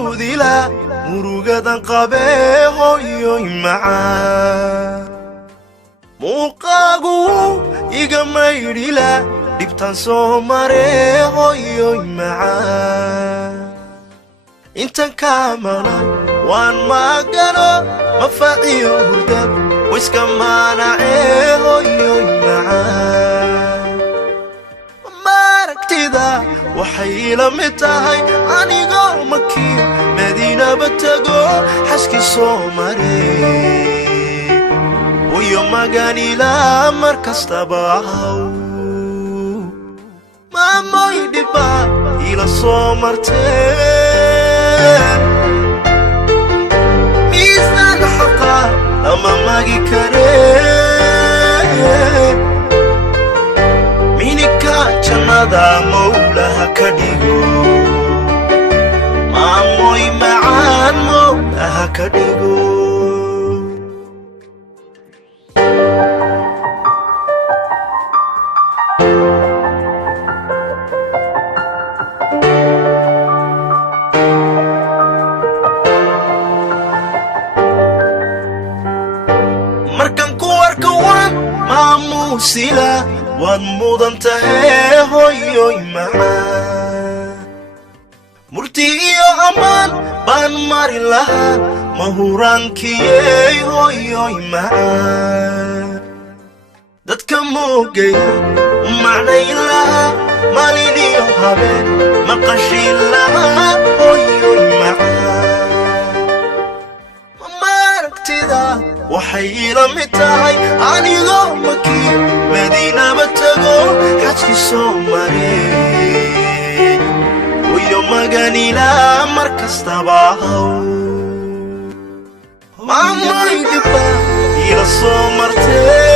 muruudi la murugadan qabee hooyoy macaan muuqaagu iga maydhi la dhibtaan soo maree hooyoy macaan intan kaa maqnaan waan maagano mafaaciyo hurdab wiska maanacee hooyoy macaan maaragtida waxay ila mid tahay anigoo makiyo madiinaba tago xaskii soo maree uyo maganila mar kastaba haw maamoy dhiba ila soo martee miisaan xaqa lama magi karee minika jannada mawlaha ka dhigo maamoy macaan mawlaha ka dhigo markan ku arka waan maamuusila waad mudan tahay hooyoy macaan murti iyo ammaan baan mari lahaa mahuraankiyey hooyoy macaan dadka moogaya macnayn lahaa maalin iyo habeen maqashin lahaa hooyoy macaan maaragtida waxay ila mid tahay anigoo makiyo madiinaba tago xajkii soo maree uyo maganila mar kastaba haw maamoy dhiba ila soo martee